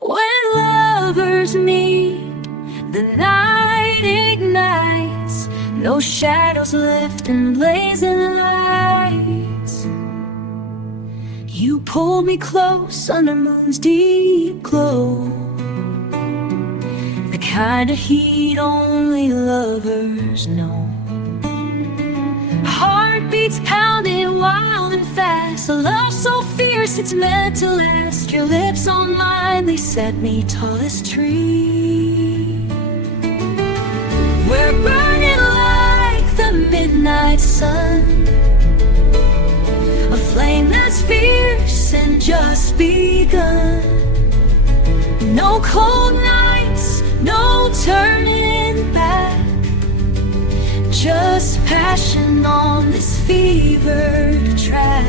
When lovers meet, the night ignites, no shadows lift and blazing lights. You pulled me close under moon's deep glow, the kind of heat only lovers know. Heartbeats pounding wild and fast, a love so fierce it's meant to last. Your lips on mine, they set me tallest tree. We're burning like the midnight sun, a flame that's fierce and just begun. No cold nights, no turning back, just passion on this fevered track.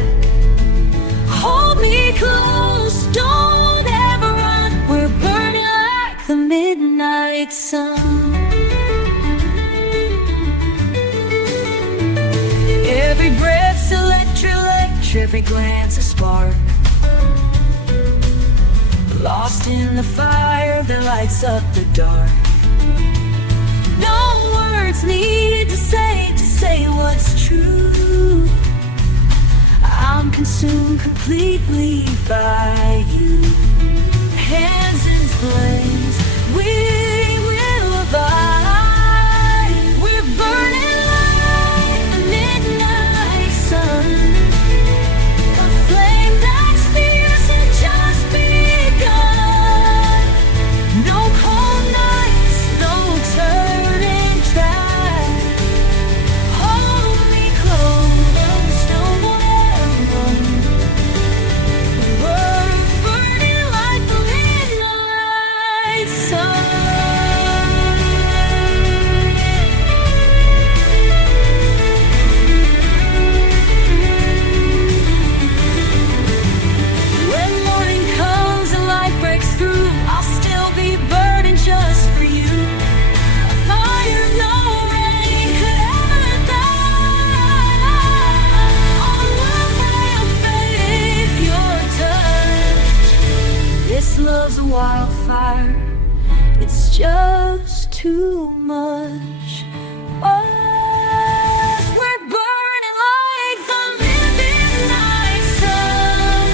Hold me close, don't ever run. We're burning like the midnight sun. Every breath's electric, every glance a spark, lost in the fire that lights up the dark. No words needed to say what's true. I'm consumed completely by you. Hands in flames, we will abide. We're burning like the midnight sun, a flame that's fierce and just begun. No cold nights, no turning back. Hold me close, don't ever run. We're burning like the midnight sun. When morning comes and light breaks through, I'll still be burning just for you. A fire no rain could ever die. On one ray of faith, your touch. This love's a wildfire, it's just too much. We're burning like the midnight sun,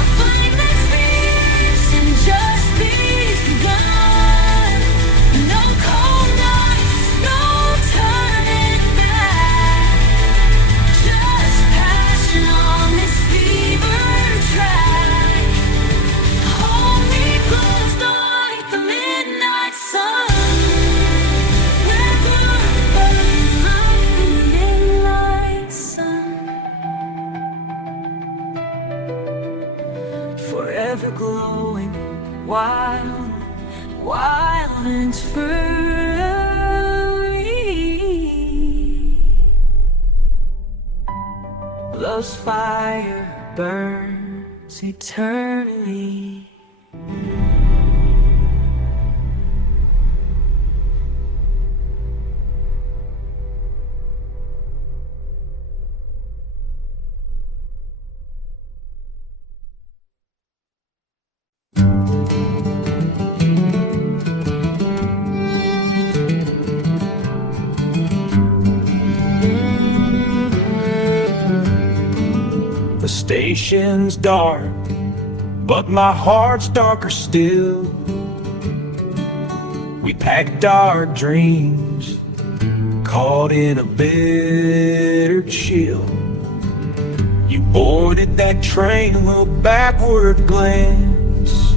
a flame that's fierce and just begun. No cold nights, no turning back, just passion on this fever track. Hold me close like the midnight sun. We're burning like the midnight sun, forever glowing, wild, wild and free. Love's fire burns eternally. The station's dark, but my heart's darker still. We packed our dreams, caught in a bitter chill. You boarded that train, a little backward glance,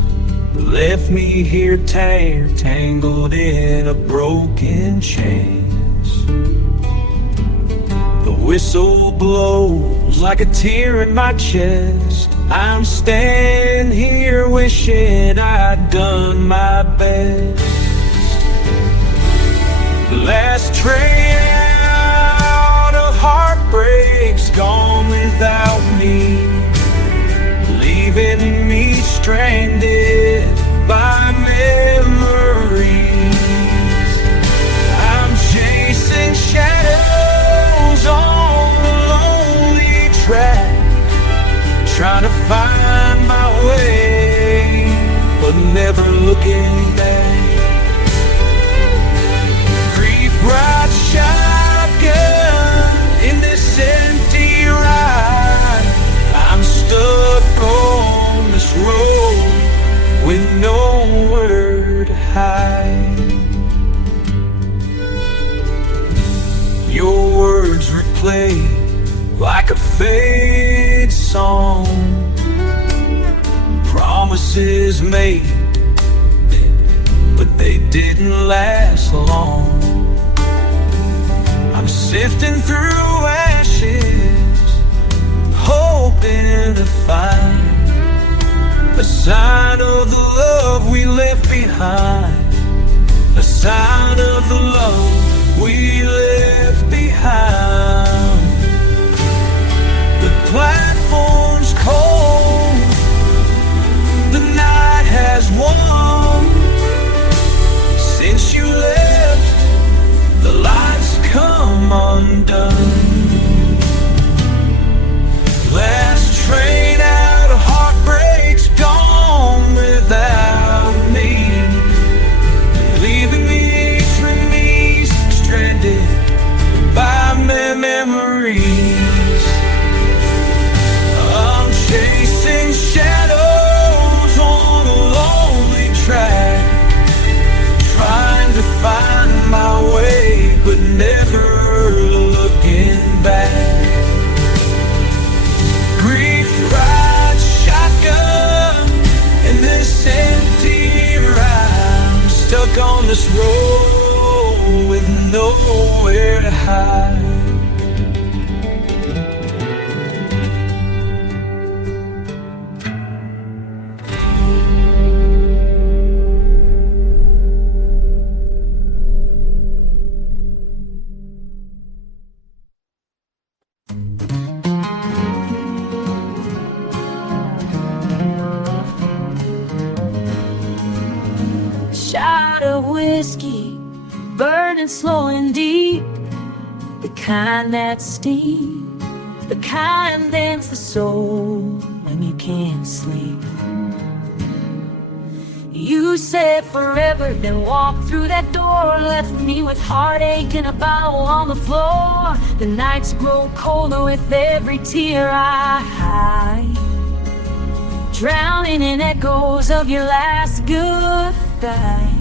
left me here tangled in a broken chance. The whistle blows like a tear in my chest. I'm standing here wishing I'd done my best. The last train out of Heartbreak's gone without me, leaving me stranded by memories. I'm chasing shadows on a lonely track, trying to find my way. looking back. Grief rides shotgun in this empty ride. I'm stuck on this road with nowhere to hide. Your words replay like a fade song. Promises made, but they didn't last long. I'm sifting through ashes, hoping to find a sign of the love we left behind. A sign of the love we left behind. The platform's cold, the night has won. Since you left, the lights come undone. Last train out of Heartbreak's gone without me, leaving me stranded by memories. I'm chasing shadows on a lonely track, trying to find my way, but never looking back. Grief rides shotgun in this empty ride. I'm stuck on this road with nowhere to hide. Shot of whiskey, burning slow and deep, the kind that steam, the kind that's the soul when you can't sleep. You said forever, then walked through that door, left me with heartache and a bowel on the floor. The nights grow colder with every tear I hide, drowning in echoes of your last goodbye.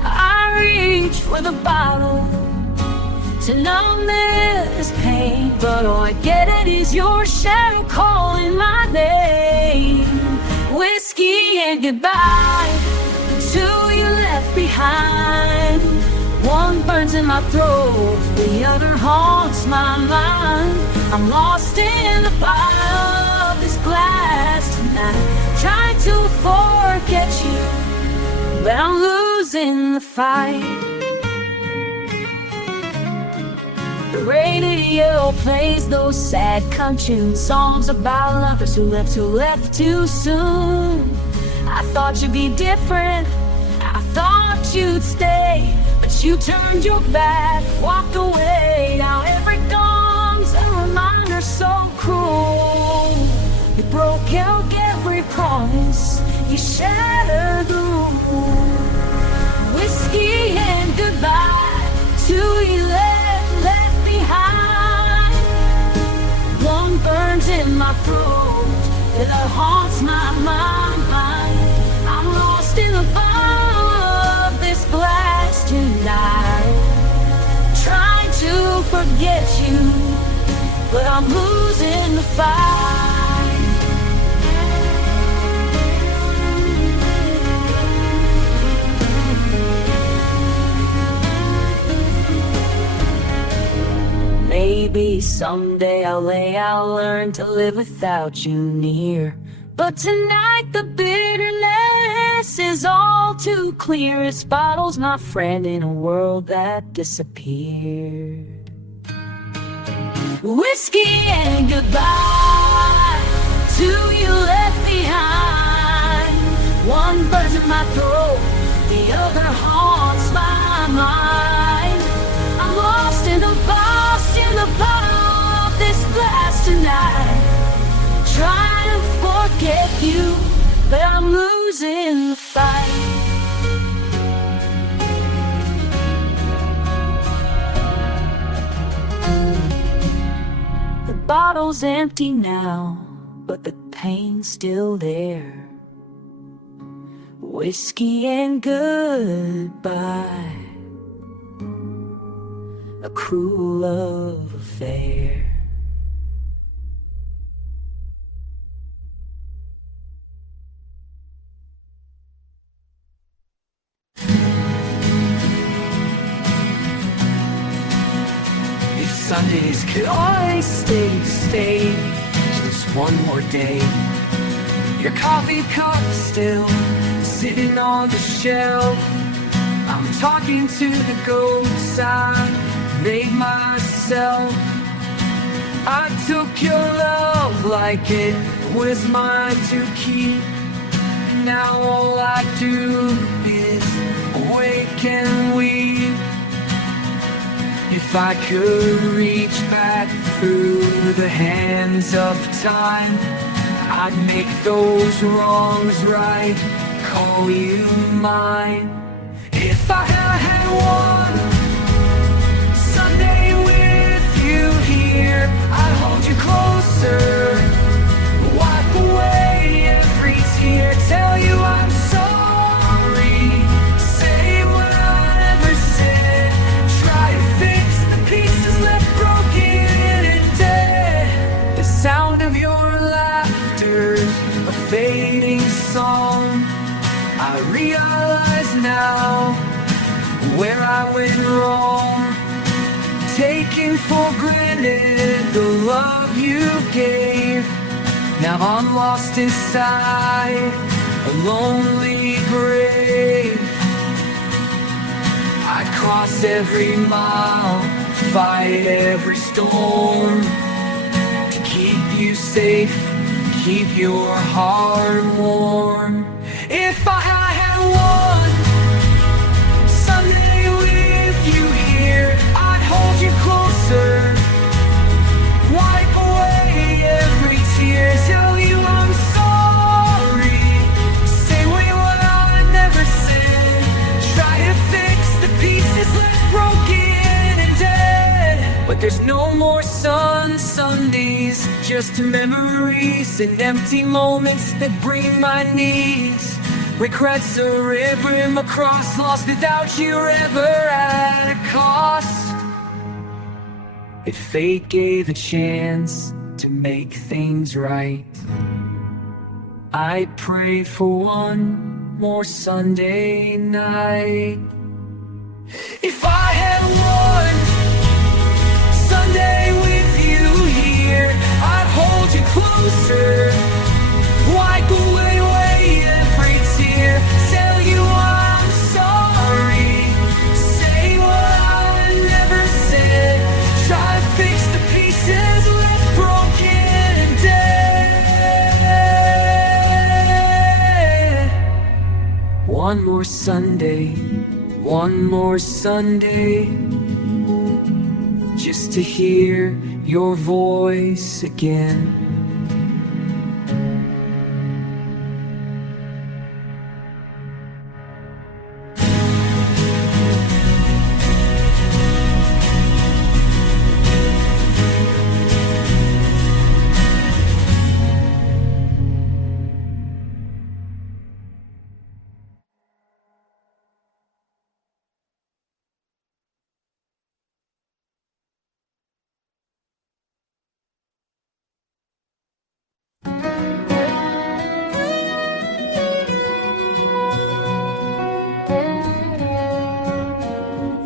I reach for the bottle to numb this pain, but all I get it is your shadow calling my name. Whiskey and goodbye, the two you left behind. One burns in my throat, the other haunts my mind. I'm lost in the pile of this glass tonight, trying to forget you, but I'm losing the fight. The radio plays those sad country songs about lovers who left too soon. I thought you'd be different, I thought you'd stay, but you turned your back, walked away. Now every dawn's a reminder so cruel. You broke every promise, you shattered the rule. Whiskey and goodbye, two you left behind. One burns in my throat, the other haunts my mind. I'm lost in the bottom of this glass tonight, trying to forget you, but I'm losing the fight. Maybe someday I'll learn to live without you near, but tonight the bitterness is all too clear. It's bottles, my friend, in a world that disappeared. Whiskey and goodbye, two you left behind. One burns in my throat, the other haunts my mind. I'm lost in the bottom of this glass tonight, trying to forget you, but I'm losing the fight. bottle's empty now, but the pain's still there. Whiskey and goodbye, a cruel love affair. If Sundays could always stay just one more day. Your coffee cup still sitting on the shelf. I'm talking to the ghosts I made myself. I took your love like it was mine to keep. Now all I do is wake and weep. If I could reach back through the hands of time, I'd make those wrongs right, call you mine. If I had one Sunday with you here, I'd hold you closer, wipe away every tear, tell you I'm sorry, say what I never said, try to fix the pieces left broken and dead. The sound of your laughter's a fading song. I realize now where I went wrong, taking for granted the love you gave. Now I'm lost inside a lonely grave. I cross every mile, fight every storm, to keep you safe, keep your heart warm. If I had one Sunday with you here, I'd hold you closer, wipe away every tear, tell you I'm sorry, say what I never said, try to fix the pieces left broken and dead. But there's no more Sundays, just memories and empty moments that bring my knees. Regrets a river in my cross, lost without you ever at a cost. If fate gave a chance to make things right, I'd pray for one more Sunday night. If I had one Sunday with you here, I'd hold you closer, wipe away every tear, tell you I'm sorry, say what I never said, try to fix the pieces left broken and dead. One more Sunday, one more Sunday, just to hear your voice again.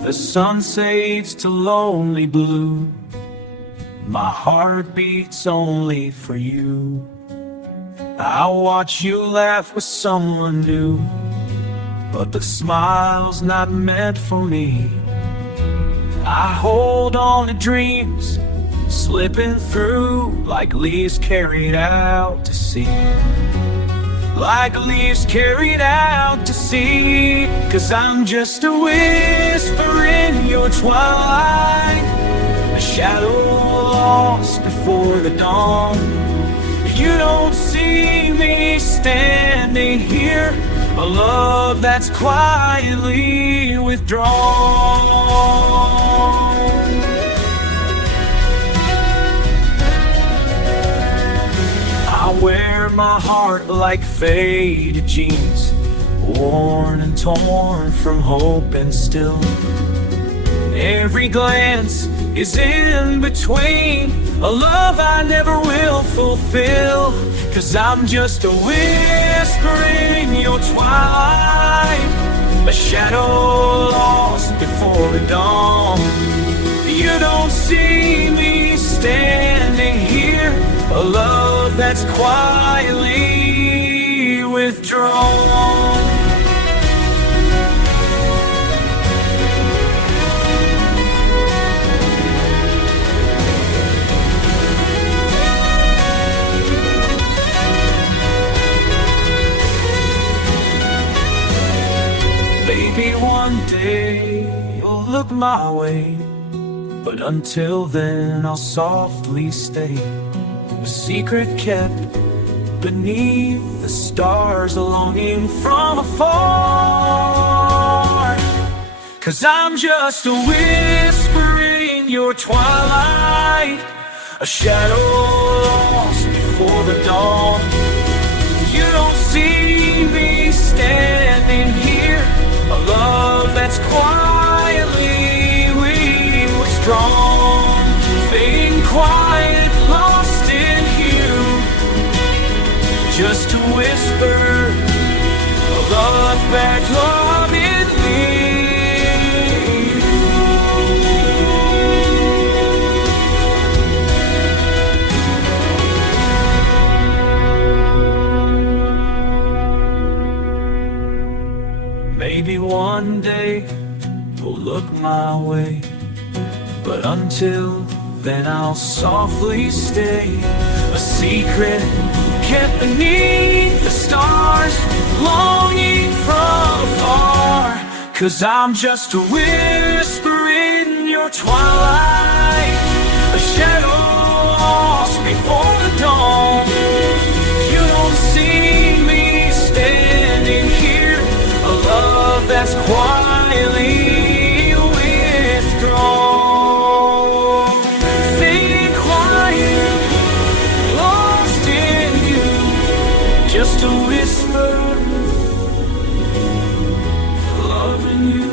The sun fades to lonely blue, my heart beats only for you. I watch you laugh with someone new, but the smile's not meant for me. I hold on to dreams, slipping through like leaves carried out to sea. Like leaves carried out to sea. 'Cause I'm just a whisper in your twilight, a shadow lost before the dawn. You don't see me standing here, a love that's quietly withdrawn. my heart like faded jeans, worn and torn from hope and still. Every glance is in between a love I never will fulfill. 'Cause I'm just a whisper in your twilight, a shadow lost before the dawn. You don't see me standing here, a love that's quietly withdrawn. Maybe one day you'll look my way, but until then I'll softly stay, a secret kept beneath the stars, a longing from afar. 'Cause I'm just a whisper in your twilight, a shadow lost before the dawn. You don't see me standing here, a love that's quietly withdrawn, fading quiet, lost in you. Just a whisper, a love back, love in me. Maybe one day you'll look my way, but until then I'll softly stay, a secret kept beneath the stars, longing from afar. 'Cause I'm just a whisper in your twilight, a shadow lost before the dawn. You don't see me standing here, a love that's quietly withdrawn, fading quiet, lost in you. Just a whisper, love in you.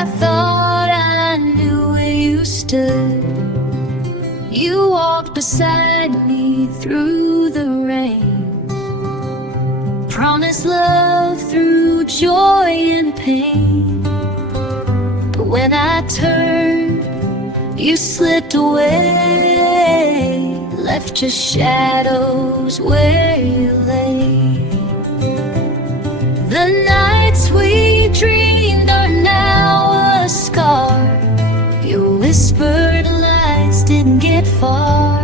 I thought I knew where you stood. You walked beside me through the rain, promised love through joy and pain. But when I turned, you slipped away, left just shadows where you lay. The nights we dreamed are now a scar. Your whispered lies didn't get far.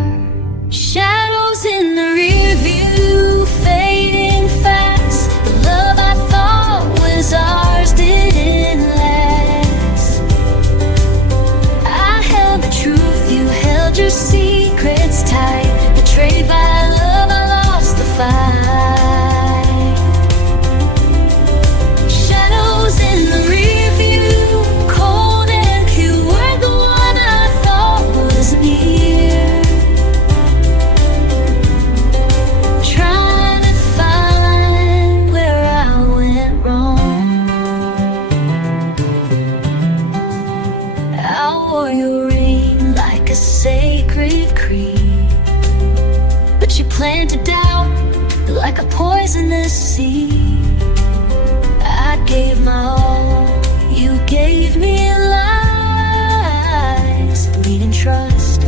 Shadows in the rear view, fading fast. The love I thought was ours didn't last. I held the truth, you held your secrets tight. Betrayed by love, I lost the fight. Shadows in the rear view, cold and you weren't the one I thought was near. Trying to find where I went wrong. I wore your ring like a sacred creed, but you planted doubt like a poisonous seed. I gave my all, you gave me lies, bleeding trust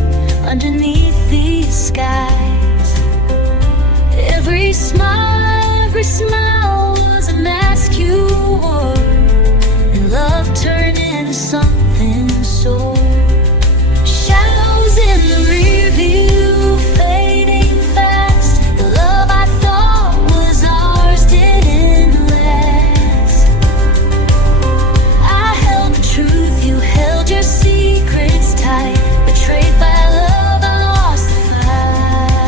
underneath these skies. Every smile was a mask you wore, and love turned into something sore. Shadows in the rear view, fading fast. The love I thought was ours didn't last. I held the truth, you held your secrets tight. Betrayed by love, I lost the fight.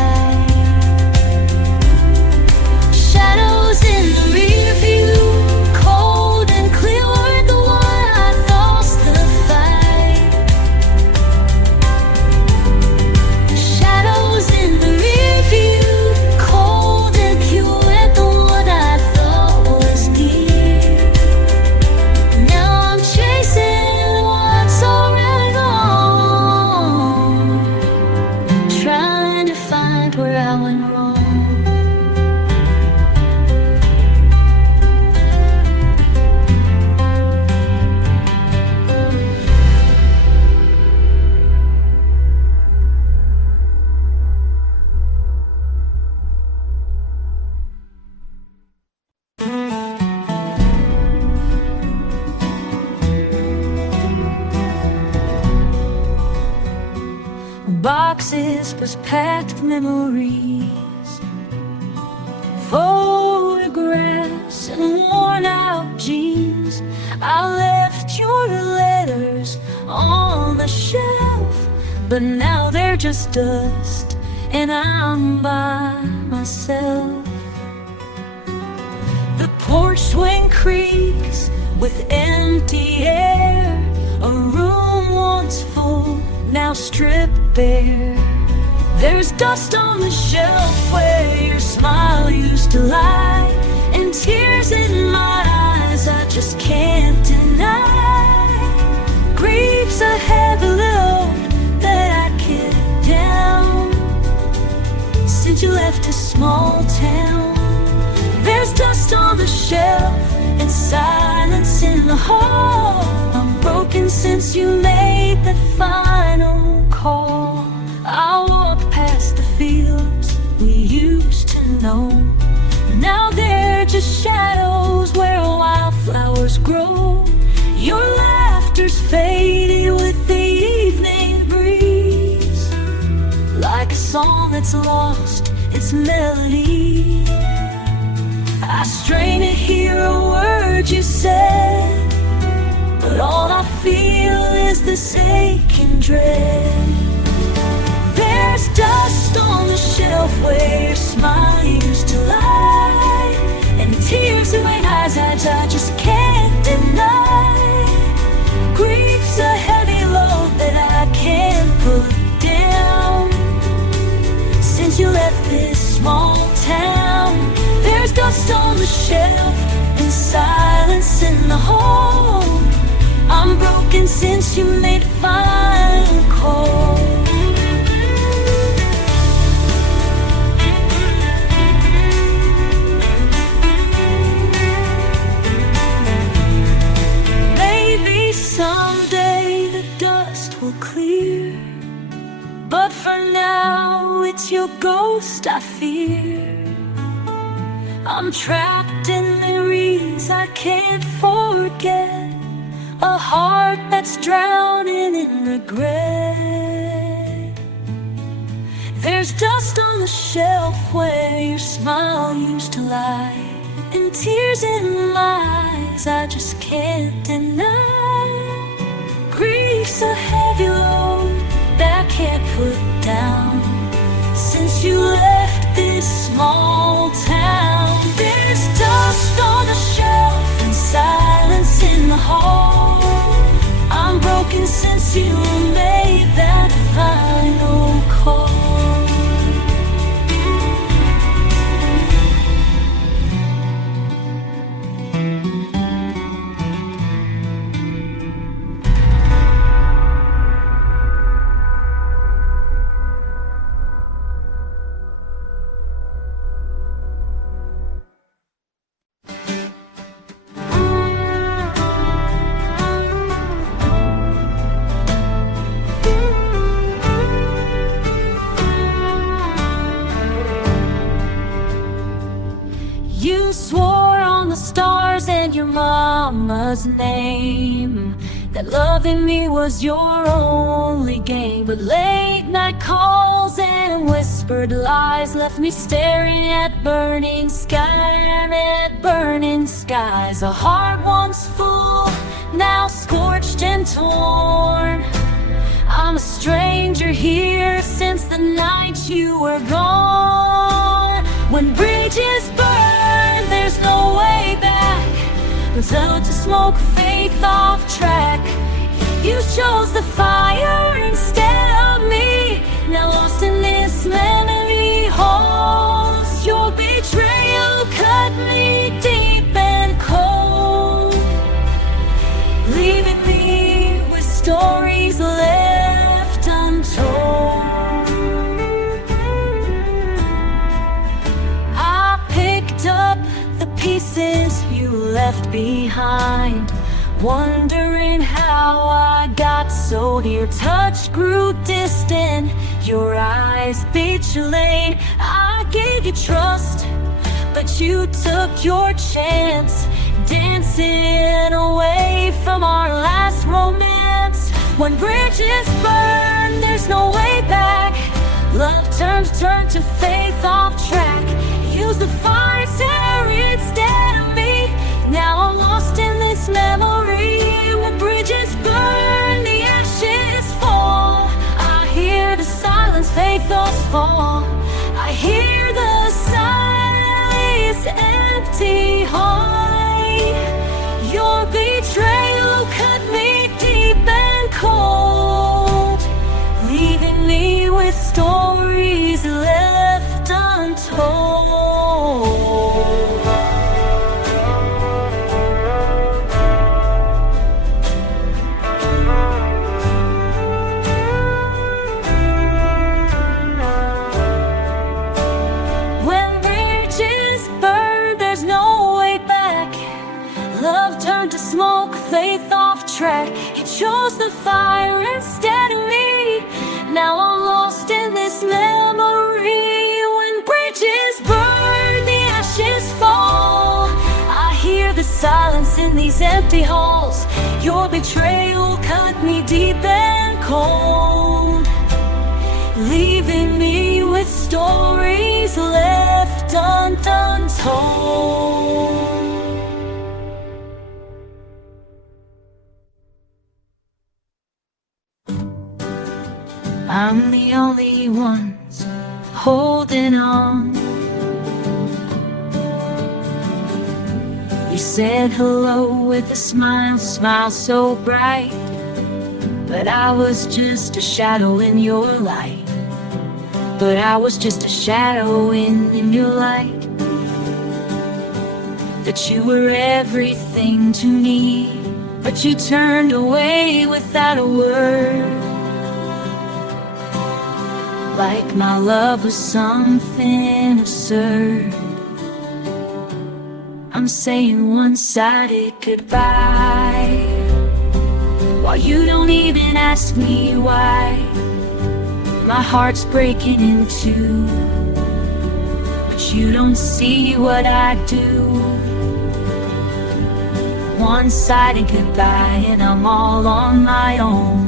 whispers packed memories, photographs and worn out jeans. I left your letters on the shelf, but now they're just dust and I'm by myself. The porch swing creaks with empty air, a room once full, now stripped bare. There's dust on the shelf where your smile used to lie, and tears in my eyes I just can't deny. Grief's a heavy load that I carry down since you left a small town. There's dust on the shelf and silence in the hall. I'm broken since you made that final call. I walk past the fields we used to know. Now they're just shadows where wildflowers grow. Your laughter's faded with the evening breeze, like a song that's lost its melody. I strain to hear a word you said, but all I feel is this aching dread. There's dust on the shelf where your smile used to lie, and tears in my eyes I just can't deny. Grief's a heavy load that I can't put down since you left this small town. There's dust on the shelf and silence in the hall. I'm broken since you made a final call. Maybe someday the dust will clear, but for now it's your ghost I fear. I'm trapped in memories I can't forget, a heart that's drowning in regret. There's dust on the shelf where your smile used to lie, and tears in my eyes I just can't deny. Grief's a heavy load that I can't put down since you left this small town. There's dust on the shelf and silence in the hall. I'm broken since you made that final call. You swore on the stars and your mama's name that loving me was your only game. But late night calls and whispered lies left me staring at burning skies. A heart once full, now scorched and torn. I'm a stranger here since the night you were gone. When bridges burn, there's no way back. Without to smoke faith off track, you chose the fire instead of me. Now lost in this memory halls, your betrayal cut me deep and cold, leaving me with stories left untold. Pieces you left behind, wondering how I got so near. Touch grew distant, your eyes beat your lane. I gave you trust, but you took your chance, dancing away from our last romance. When bridges burn, there's no way back. Love turns to faith off track. Use the fire instead of me. Now I'm lost in this memory. When bridges burn, the ashes fall. I hear the silence, pathos fall. I hear the silence, empty heart. Your betrayal cut me deep and cold, leaving me with stories left untold. When bridges burn, there's no way back. Love turned to smoke, faith off track. He chose the fire instead of me. Now I'm lost in this memory. When bridges burn, the ashes fall. I hear the silence in these empty halls. Your betrayal cut me deep and cold, leaving me with stories left untold. I'm the only ones holding on. You said hello with a smile, smile so bright, but I was just a shadow in your light. But I was just a shadow in your light. That you were everything to me, but you turned away without a word. Like my love was something absurd. I'm saying one-sided goodbye, while you don't even ask me why. My heart's breaking in two, but you don't see what I do. One-sided goodbye, and I'm all on my own.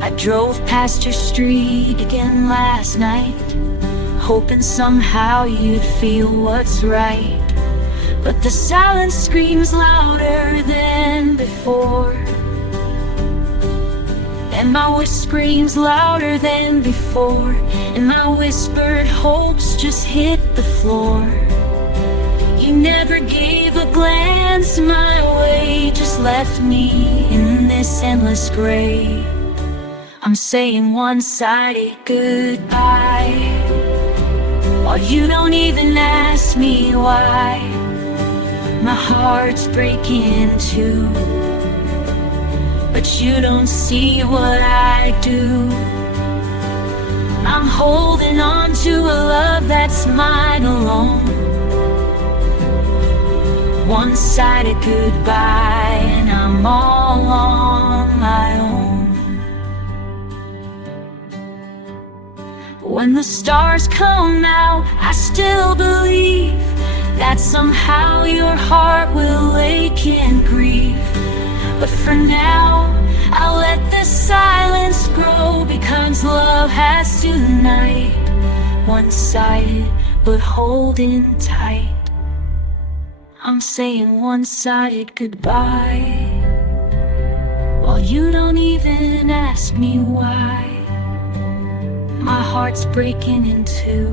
I drove past your street again last night, hoping somehow you'd feel what's right. But the silence screams louder than before, and my wish screams louder than before, and my whispered hopes just hit the floor. You never gave a glance my way, just left me in this endless gray. I'm saying one-sided goodbye, while you don't even ask me why. My heart's breaking in two, but you don't see what I do. I'm holding on to a love that's mine alone. One-sided goodbye, and I'm all on my own. When the stars come out, I still believe that somehow your heart will ache and grieve. But for now, I'll let the silence grow, because love has tonight. One-sided, but holding tight. I'm saying one-sided goodbye, while you don't even ask me why. My heart's breaking in two,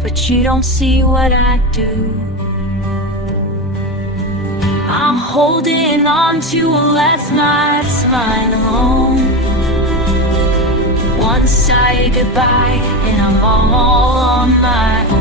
but you don't see what I do. I'm holding on to a last night's mine alone. One-sided goodbye, and I'm all on my own.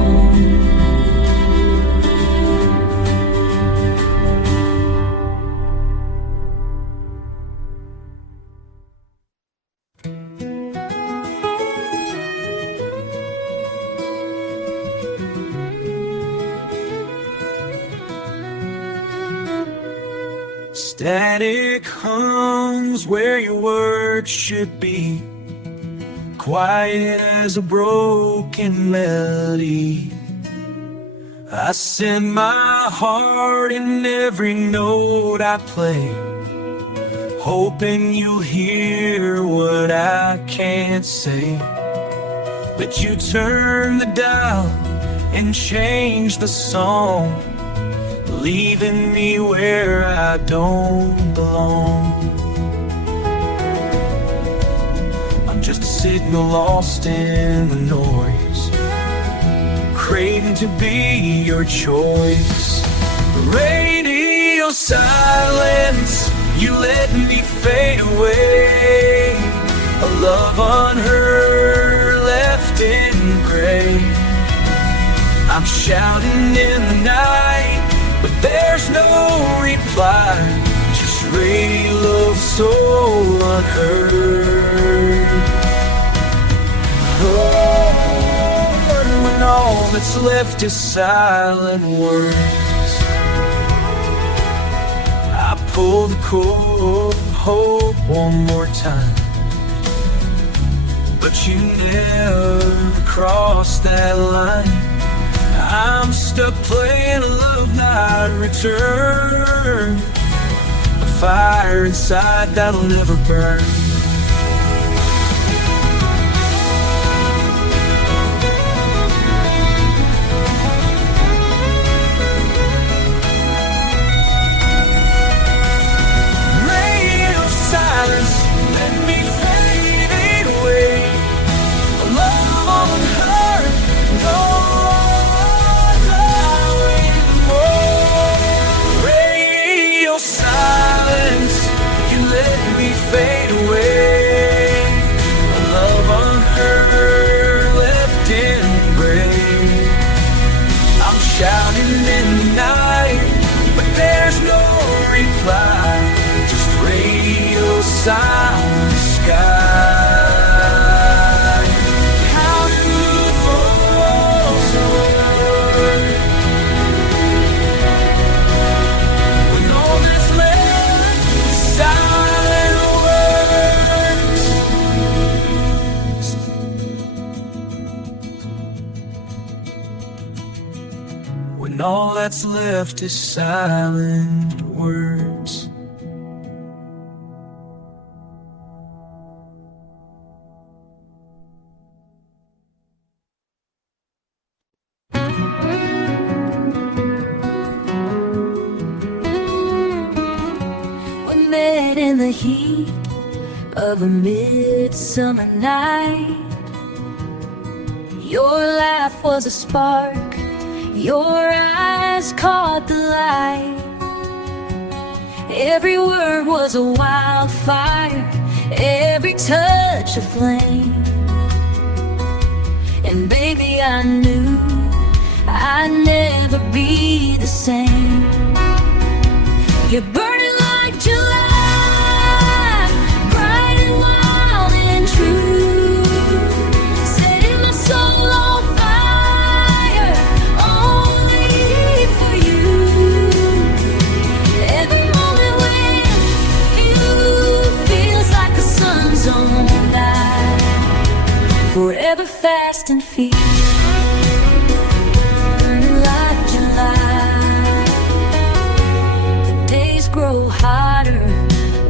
Static hums where your words should be, quiet as a broken melody. I send my heart in every note I play, hoping you'll hear what I can't say. But you turn the dial and change the song, leaving me where I don't belong. I'm just a signal lost in the noise, craving to be your choice. Radio silence, you let me fade away. A love unheard, left in gray. I'm shouting in the night, but there's no reply. Just radio love so unheard. Oh, when all that's left is silent words, I pull the cord, hope one more time. But you never crossed that line. I'm stuck playing a love not return, a fire inside that'll never burn. Radio silence, let me fade away. A love unheard, no. Fade away, a love unheard, left in gray. I'm shouting in the night, but there's no reply. Just radio silence, sky. How do falls away when all that's left is silence? When all that's left is silent words. We met in the heat of a midsummer night. Your laugh was a spark, your eyes caught the light. Every word was a wildfire, every touch a flame. And baby, I knew I'd never be the same. You're burning like July, bright and wild and true, setting my soul on fire, only for you. Every moment with you feels like the sun's own night, forever fast and fierce, burning like July. The days grow hotter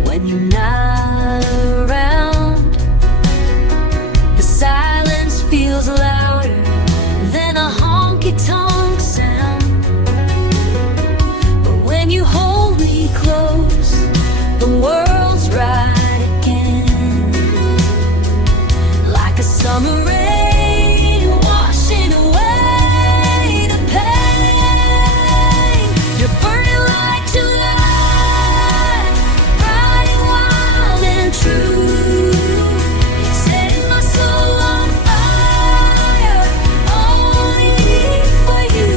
when you're not around. The silence feels louder than a honky-tonk sound. But when you hold me close, the world's right again, like a summer rain washing away the pain. You're burning like July, bright and wild and true, setting my soul on fire, only for you.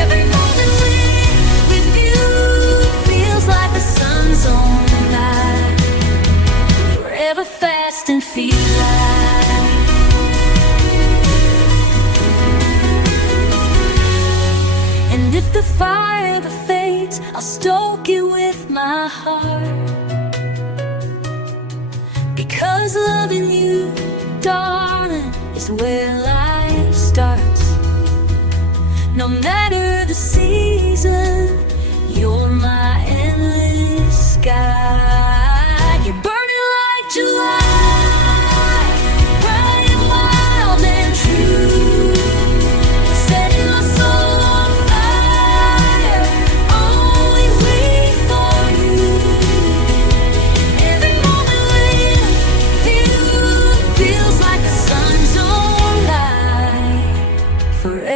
Every moment with you feels like the sun's own night, forever fast and feel like. And if the fire ever fades, I'll stoke it with my heart, because loving you, darling, is where life starts. No matter the season, you're my endless sky.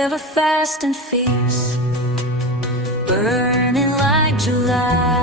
ever fast and fierce, burning like July.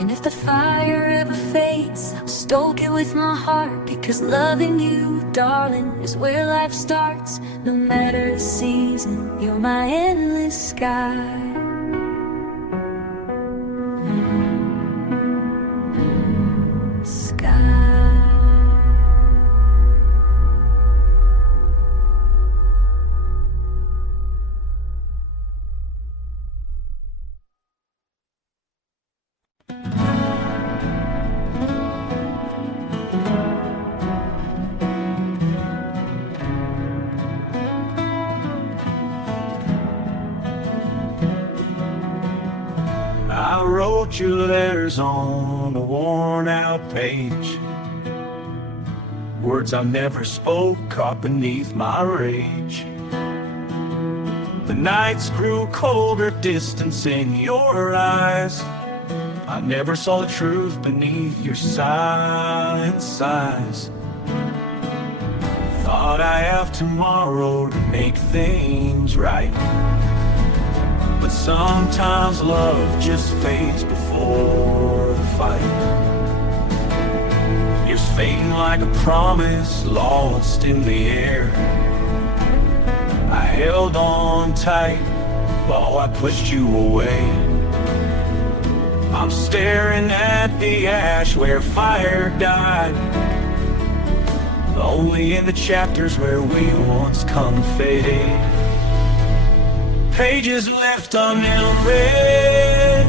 And if the fire ever fades, I'll stoke it with my heart, because loving you, darling, is where life starts. No matter the season, you're my endless sky. I wrote your letters on a worn-out page, words I never spoke caught beneath my rage. The nights grew colder, distance in your eyes. I never saw the truth beneath your silent sighs. Thought I have tomorrow to make things right, but sometimes love just fades before the fight. Years fading like a promise lost in the air. I held on tight while I pushed you away. I'm staring at the ash where fire died, only in the chapters where we once conveyed. Pages left unread,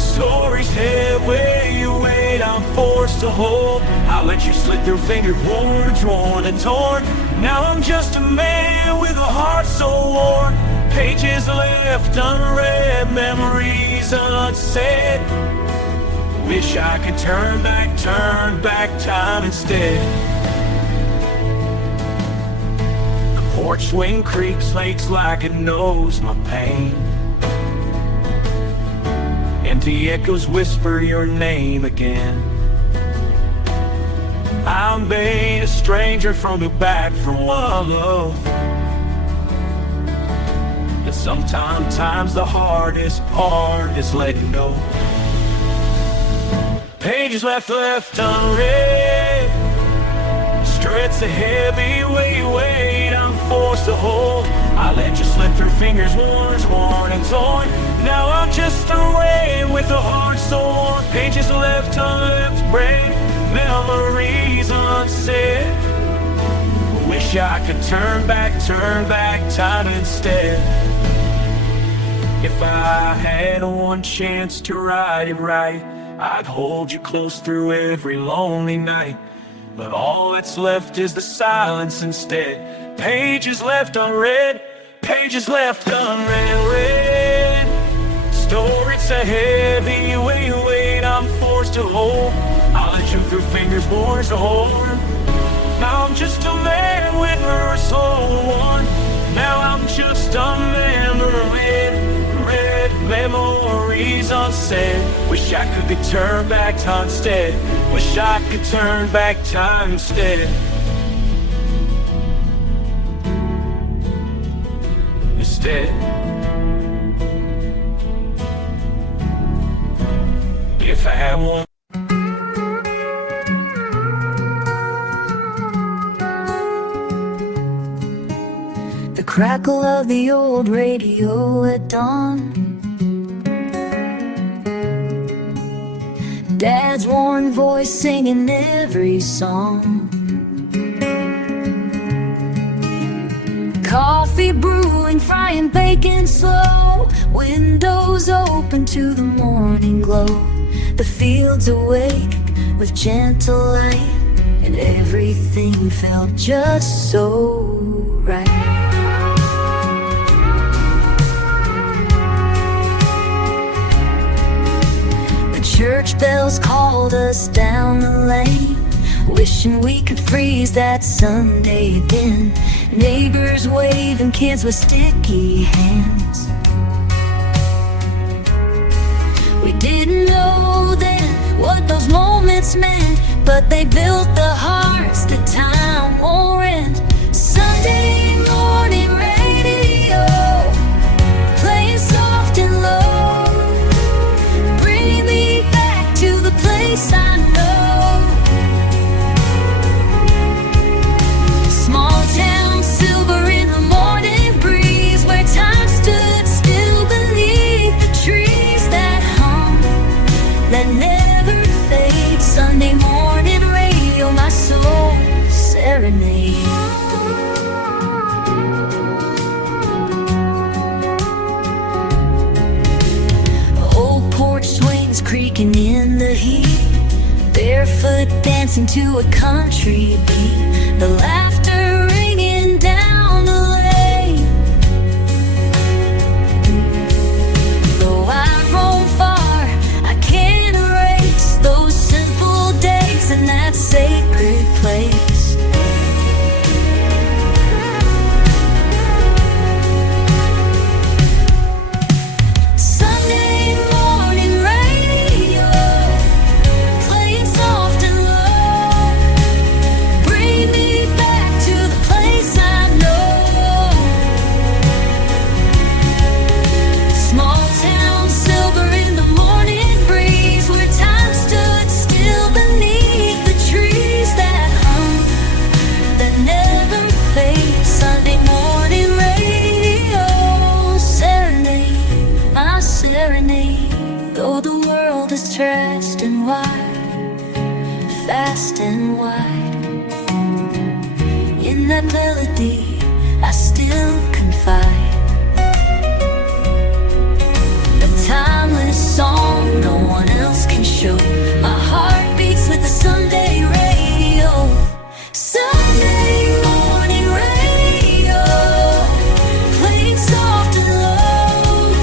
stories held where you wait. I'm forced to hold. I let you slip through fingers, worn, drawn and torn. Now I'm just a man with a heart so worn. Pages left unread, memories unsaid. Wish I could turn back time instead. Porch swing creaks, lakes like it knows my pain. Empty echoes whisper your name again. I'm made a stranger from the back from one love. But sometimes the hardest part is letting go. Pages left unread, stress a heavy weight I'm forced to hold. I let you slip through fingers, worn and torn. Now I'm just away with a heart so worn. Pages left unread, memories unsaid. Wish I could turn back time instead. If I had one chance to write it right, I'd hold you close through every lonely night. But all that's left is the silence instead. Pages left unread, pages left unread. Stories a heavy weight I'm forced to hold. I let you through fingers, worn to hold. Now I'm just a man with her soul worn. Now I'm just a man red memories unsaid. Wish I could turn back time instead. Wish I could turn back time instead. If I had one. The crackle of the old radio at dawn, Dad's worn voice singing every song. Coffee brewing, frying bacon slow. Windows open to the morning glow. The fields awake with gentle light, and everything felt just so right. The church bells called us down the lane. wishing we could freeze that Sunday again. Neighbors waving, kids with sticky hands. We didn't know then what those moments meant, but they built the hearts that time won't rent. Sunday morning radio, playing soft and low, bringing me back to the place I know. Small town silver in the morning breeze, where time stood still beneath the trees that hum, that never fade. Sunday morning radio, my soul serenade. Old porch swings creaking in the heat, barefoot dancing to a country beat, the laughter ringing down the lane. Though I roam far, I can't erase those simple days in that sacred place. Sunday morning radio, playing soft and low, bring me back to the place I know. Small town silver in the morning breeze, where time stood still beneath the trees that hum, that never fade. Sunday morning radio, serenade, my serenade. Though the world is trashed and wide, fast and wide, in that melody I still confide. A timeless song no one else can show. My heart beats with the Sunday radio. Sunday morning radio, playing soft and low,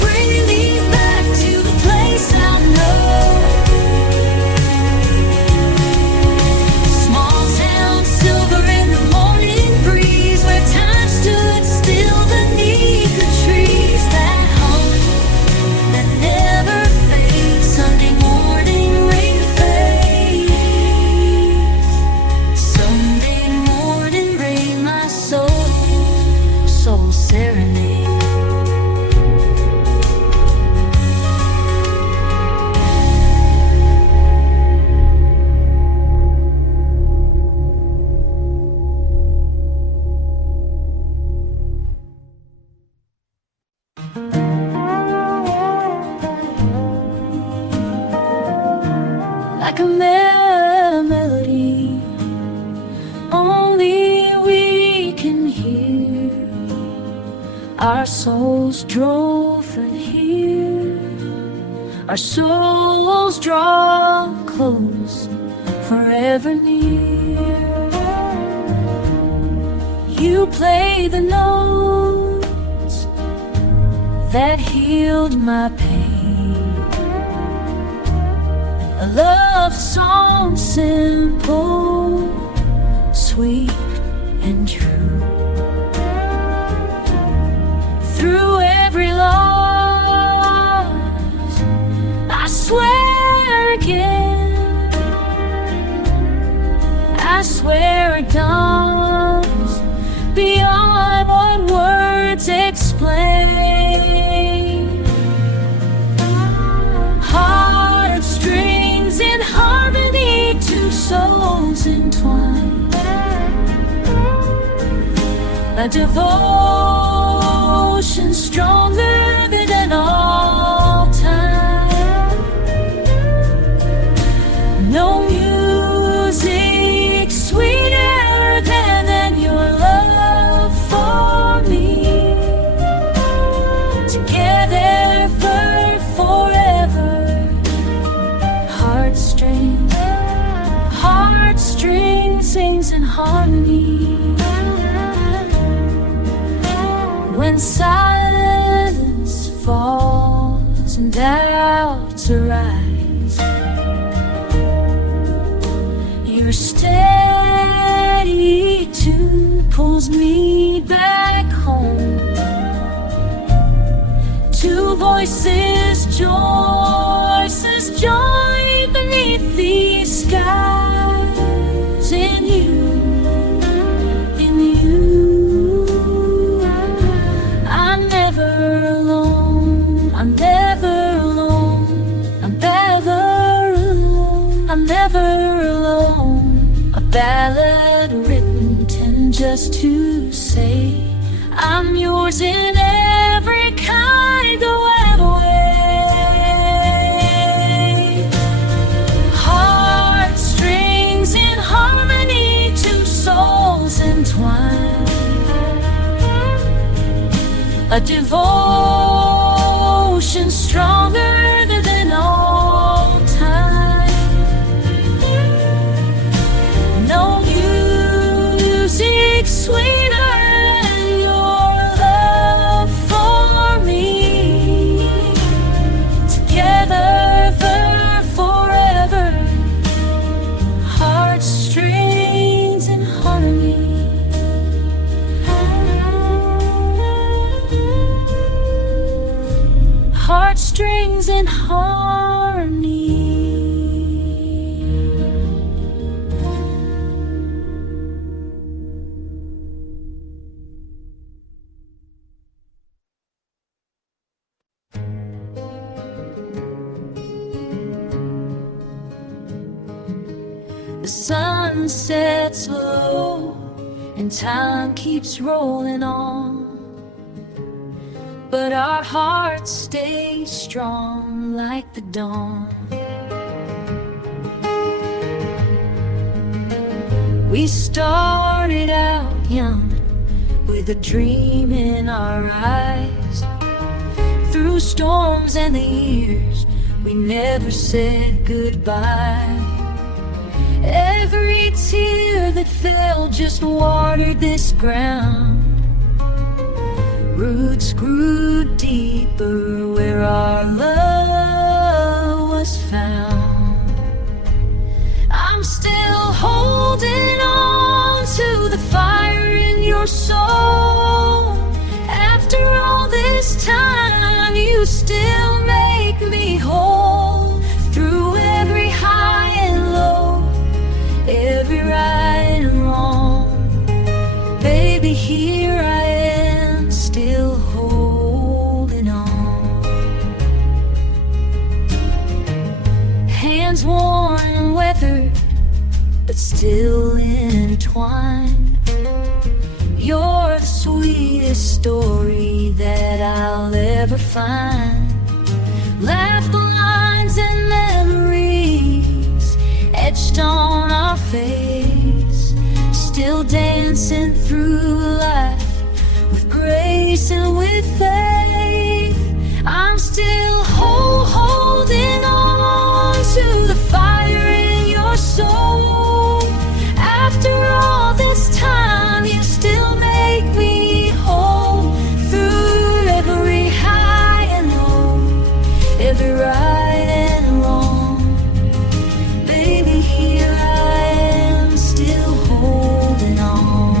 bringing me back to the place I know. Small town silver in the morning breeze, where time stood still beneath the trees that hum, that never fade. Sunday morning rain fades. Sunday morning rain, my soul serenade. Like a melody only we can hear, our souls drove and here, our souls draw close, forever near. You play the notes that healed my pain, a love song simple, sweet and true. Through every loss, I swear again, I swear it does beyond what words explain. Heartstrings in harmony, two souls entwined, a devotion stronger than all time. No music sweeter than your love for me. Together for forever. Heartstrings sings in harmony. When silence pulls me back home. Two voices join beneath these skies. In you, I'm never alone. I'm never alone. I'm never alone. I'm never alone. A ballad written just to say I'm yours in every kind of way. Heartstrings in harmony, two souls entwined. A devotion stronger than all time. No music sweeter than your love for me. Together forever, heartstrings in harmony. Heartstrings in harmony. The sun sets low and time keeps rolling on, but our hearts stay strong like the dawn. We started out young with a dream in our eyes. Through storms and the years, we never said goodbye. Every tear that fell just watered this ground. Roots grew deeper where our love was found. I'm still holding on to the fire in your soul. After all this time, you still make me whole. Through every high and low, every right and wrong, baby, here I am, still holding on. Hands worn and weathered, but still entwined. You're the sweetest story that I'll ever find. Laugh lines and memories etched on our face, still dancing through life with grace and with faith. I'm still holding on to the fire in your soul. After all this time, you still make me whole. Through every high and low, every right and wrong, baby, here I am, still holding on.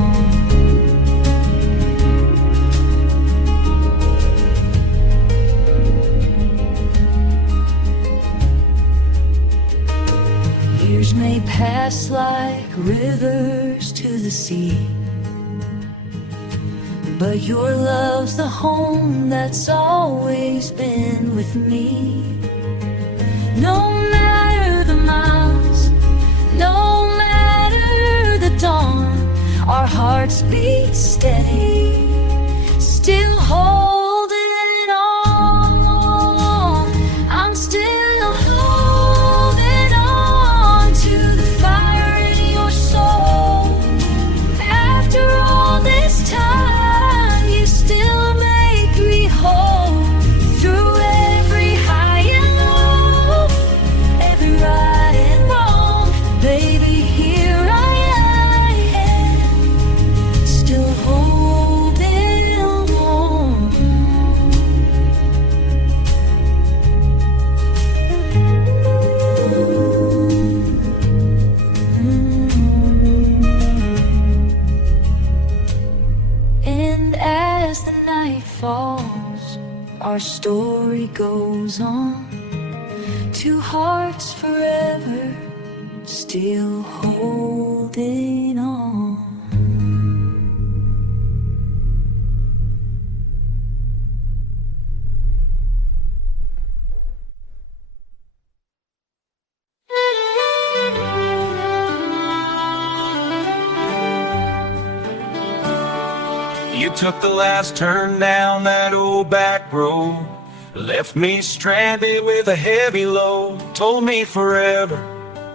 Years may pass like rivers to the sea, but your love's the home that's always been with me. No matter the miles, no matter the dawn, our hearts beat steady, still holding on. I'm still holding on to the fire in your soul. After all this time, you still make me whole. Through every high and low, every right and wrong, baby, here I am, still holding on. our story goes on. Two hearts forever still holding on. You took the last turn down that old back road, left me stranded with a heavy load. Told me forever,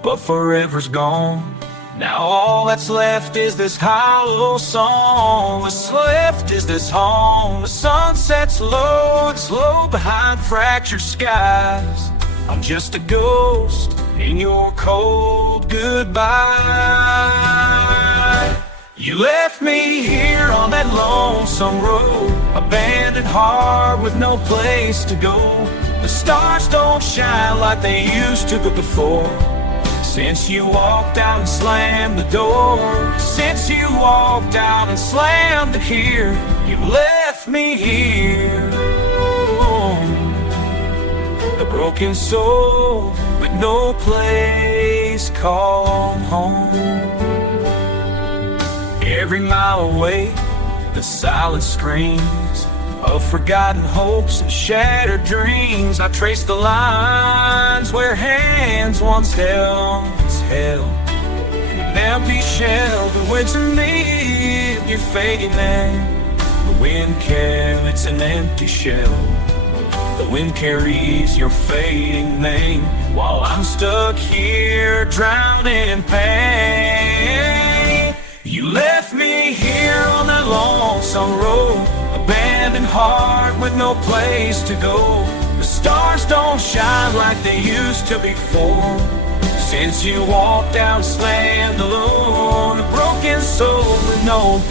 but forever's gone. Now all that's left is this hollow song. What's left is this home. The sun sets low, it's low behind fractured skies. I'm just a ghost in your cold goodbye. You left me here on that lonesome road, abandoned heart with no place to go. The stars don't shine like they used to before, since you walked out and slammed the door. Since you walked out and slammed it here, you left me here, a broken soul with no place called home. Every mile away, the silence screams of forgotten hopes and shattered dreams. I trace the lines where hands once held this hell, an empty shell. The winds of me, you're fading there. The wind carries an empty shell. The wind carries your fading name, while I'm stuck here drowning in pain. You left me here on that lonesome road, abandoned heart with no place to go. The stars don't shine like they used to before, since you walked out and slammed alone. A broken soul with no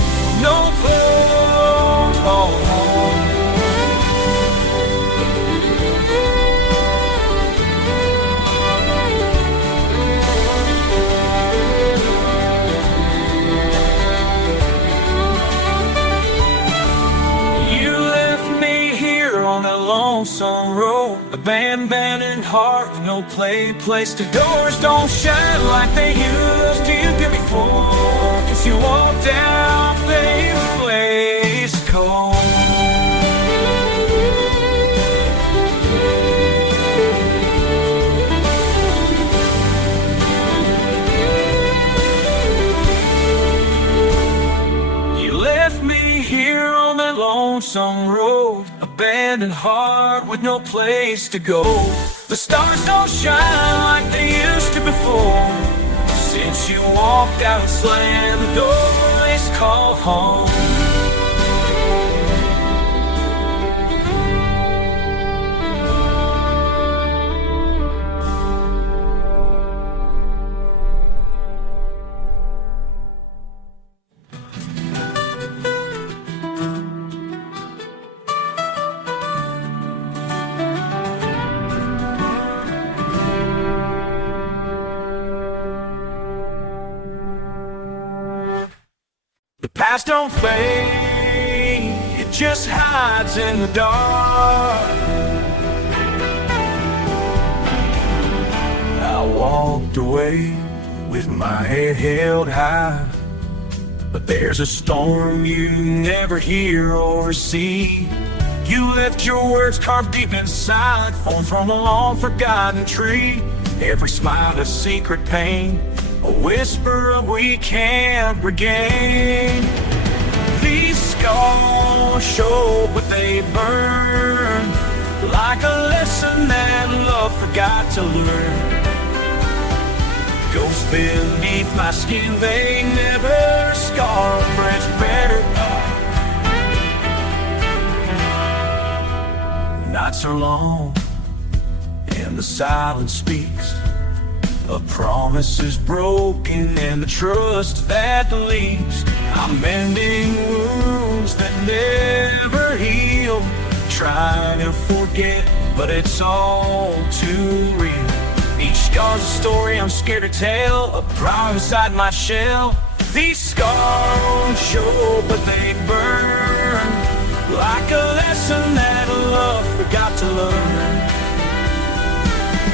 clothes home. Lonesome road, abandoned heart, no place to go. Doors don't shine like they used to before, 'cause you walked out, leave a place cold. You left me here on that lonesome road, abandoned heart with no place to go. The stars don't shine like they used to before, since you walked out and slammed the door it's called home. Past don't fade, it just hides in the dark. I walked away with my head held high, but there's a storm you never hear or see. You left your words carved deep inside, formed from a long forgotten tree. Every smile a secret pain, a whisper of we can't regain. These scars show, but they burn like a lesson that love forgot to learn. Ghosts beneath my skin, they never scar a fresh better. Nights are long and the silence speaks of promises broken and the trust that leaves. I'm mending wounds that never heal, trying to forget, but it's all too real. Each scar's a story I'm scared to tell, a pride inside my shell. These scars show, but they burn like a lesson that love forgot to learn.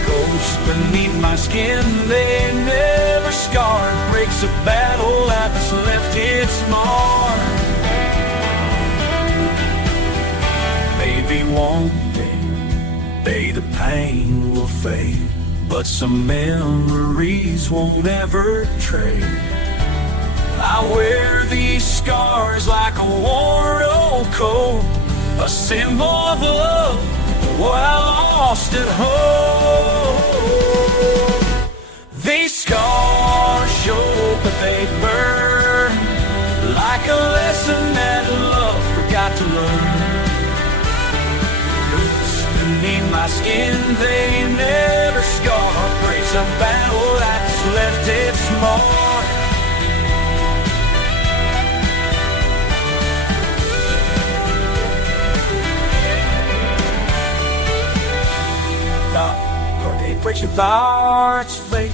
Ghosts beneath my skin, they never scarred. Breaks a battle that has left its mark. Maybe one day the pain will fade, but some memories won't ever trade. I wear these scars like a worn old coat, a symbol of love, what I lost at home. These scars show that they burn, like a lesson that love forgot to learn. Beneath my skin, they never scar. Breaks a battle that's left its mark. It breaks your heart's fate.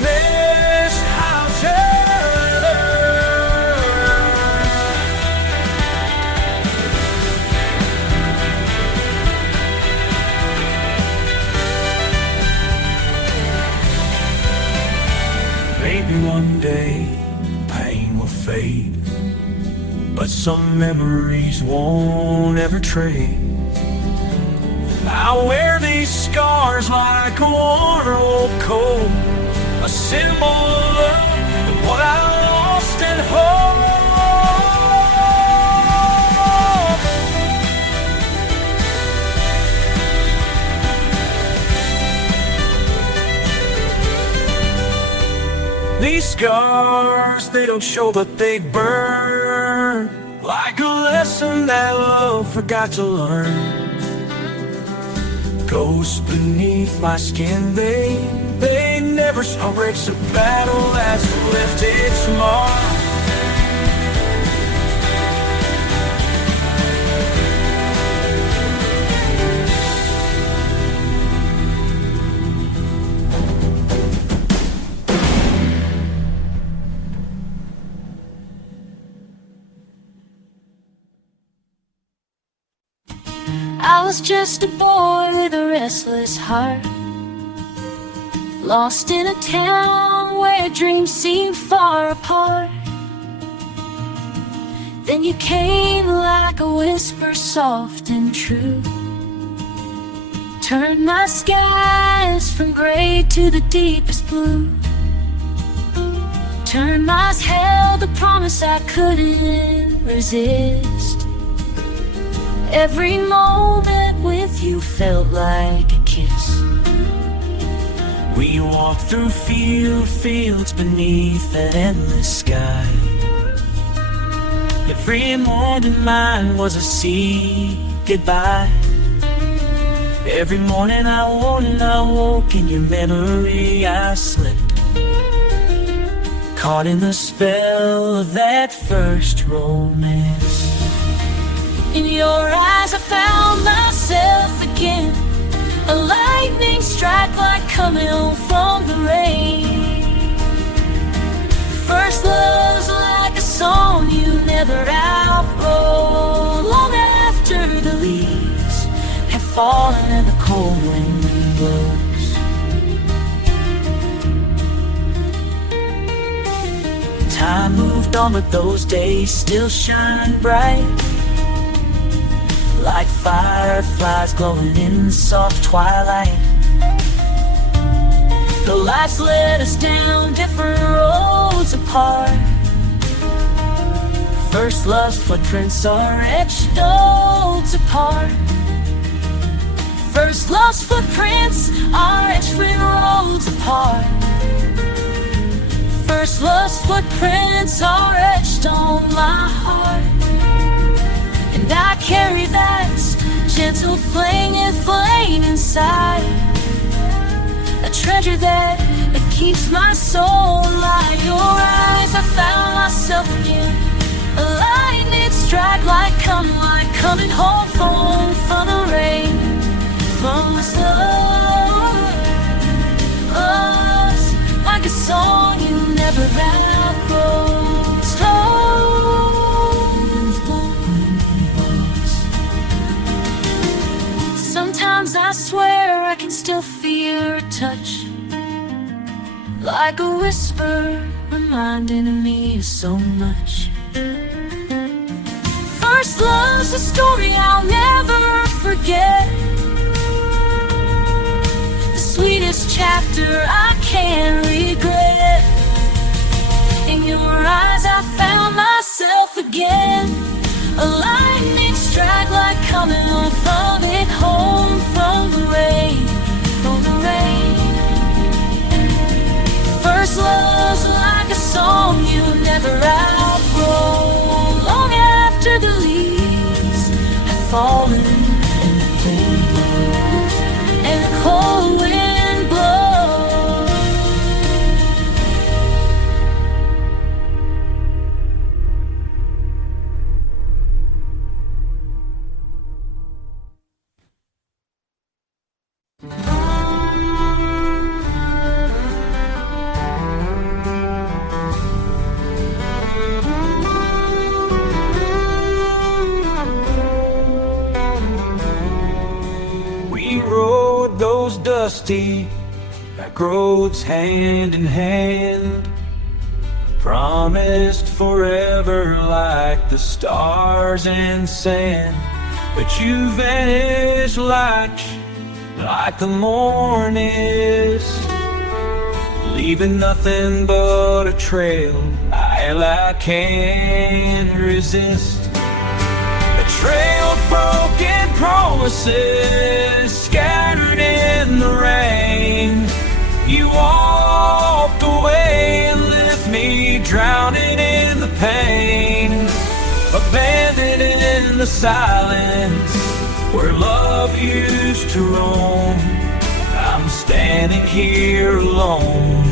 This house maybe one day pain will fade, but some memories won't ever trade. I wear these scars like a worn old coat, a symbol of love and what I lost at home. These scars, they don't show but they burn, like a lesson that love forgot to learn. Ghosts beneath my skin, they never saw. Breaks a battle that's left its mark. I was just a boy with a restless heart, lost in a town where dreams seemed far apart. Then you came like a whisper, soft and true, turned my skies from gray to the deepest blue. Turned my eyes, held a promise I couldn't resist. Every moment with you felt like a kiss. We walked through fields beneath that endless sky. Every morning mine was a sea goodbye. Every morning I woke in your memory I slipped, caught in the spell of that first romance. In your eyes I found myself again, a lightning strike like coming home from the rain. First love's like a song you never outgrow, long after the leaves have fallen and the cold wind blows. Time moved on, but those days still shine bright, like fireflies glowing in soft twilight. The lights led us down different roads apart. First love's footprints are etched worlds apart. First love's footprints are etched roads apart. First love's footprints are etched on my heart. And I carry that gentle flame inside, a treasure that keeps my soul alive. Your eyes, I found myself again, a lightning strike like coming home from the rain. From this love's like a song you never outgrow. touch, like a whisper reminding me of so much. First love's a story I'll never forget, the sweetest chapter I can't regret. In your eyes I found myself again, a lightning strike like coming home from it, home from the rain, from the rain. First love's like a song you never outgrow, long after the leaves have fallen and the wind blows and the cold wind blows. We rode those dusty back roads hand in hand, promised forever like the stars and sand. But you vanished like the morning is, leaving nothing but a trail I can't resist. A trail of broken promises scattered in the rain. You walked away and left me drowning in the pain, abandoned in the silence where love used to roam. I'm standing here alone,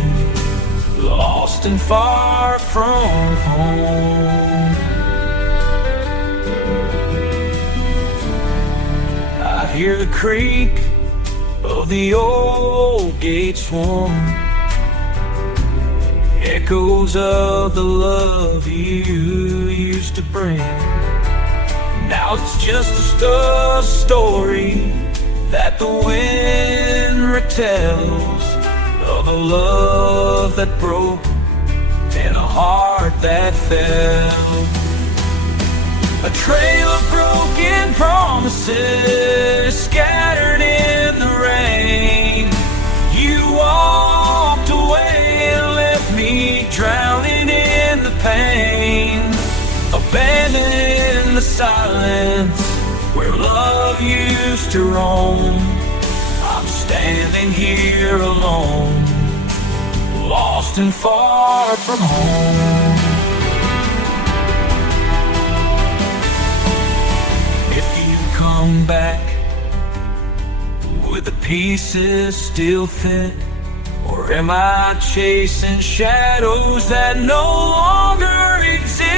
lost and far from home. I hear the creak of the old gate swung, echoes of the love you used to bring. Now it's just a story that the wind retells of a love that broke and a heart that fell. A trail of broken promises scattered in the rain. You walked away and left me drowning in the pain, abandoned in the silence where love used to roam. I'm standing here alone, lost and far from home. If you come back, would the pieces still fit? Or am I chasing shadows that no longer exist?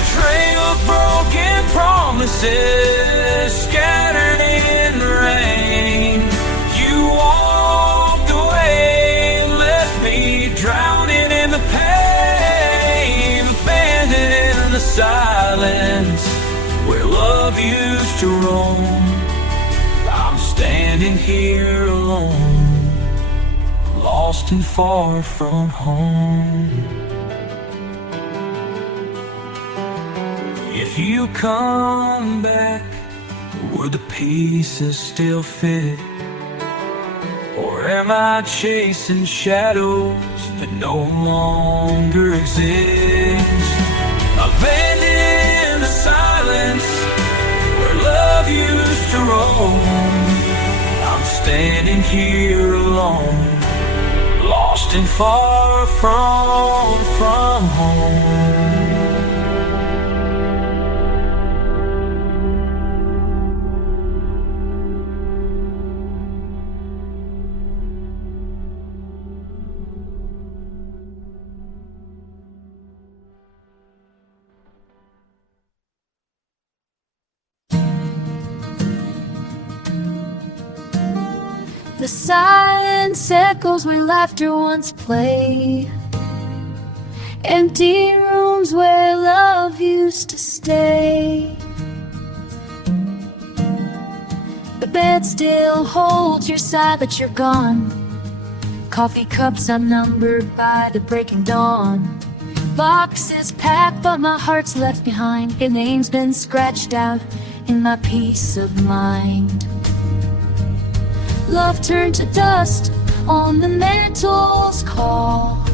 A trail of broken promises scattered in the rain. You walked away and left me drowning in the pain, abandoned in the silence where love used to roam. I'm standing here alone, lost and far from home. If you come back, would the pieces still fit? Or am I chasing shadows that no longer exist? Abandoned in the silence where love used to roam. I'm standing here alone, lost and far from home. The silence echoes where laughter once played, empty rooms where love used to stay. But bed still holds your sigh that you're gone. Coffee cups unnumbered by the breaking dawn. Boxes packed but my heart's left behind. Your name's been scratched out in my peace of mind. Love turned to dust on the mantel's call.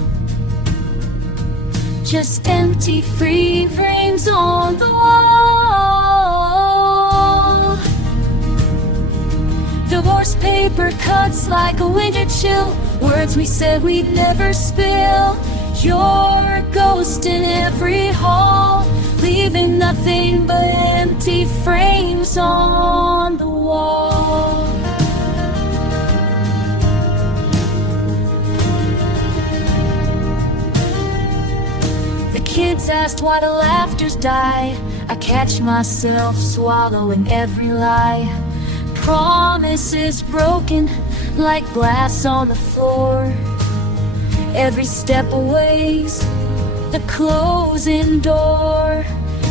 Just empty free frames on the wall. Divorce paper cuts like a winter chill. Words we said we'd never spill. Your ghost in every hall, leaving nothing but empty frames on the wall. The kids asked why the laughters die. I catch myself swallowing every lie. Promises broken like glass on the floor. Every step away's the closing door.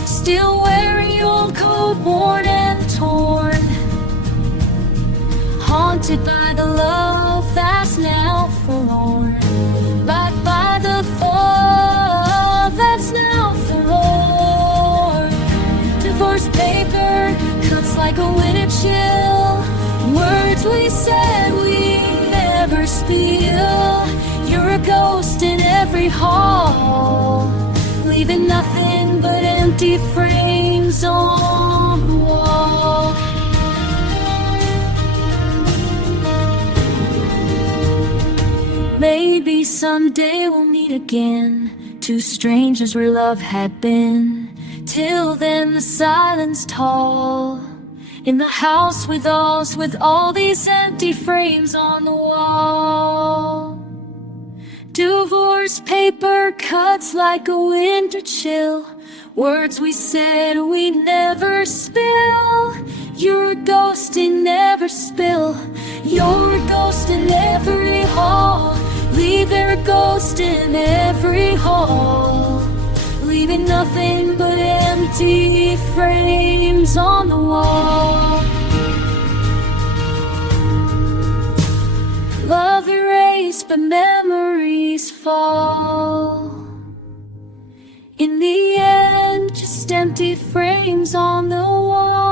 Still wearing your coat, worn and torn. Haunted by the love that's now forlorn. Backed by the fall that's now forlorn. Divorce paper cuts like a winter chill. Words we said we never spill. You're a ghost in every hall, leaving nothing but empty frames on the wall. Maybe someday we'll meet again, two strangers where love had been. Till then the silence tall, in the house with all these empty frames on the wall. Divorce paper cuts like a winter chill. Words we said we never spill. You're a ghost in never spill. You're a ghost in every hall. Leave there a ghost in every hall, leaving nothing but empty frames on the wall. Love erased, but memories fall. In the end, just empty frames on the wall.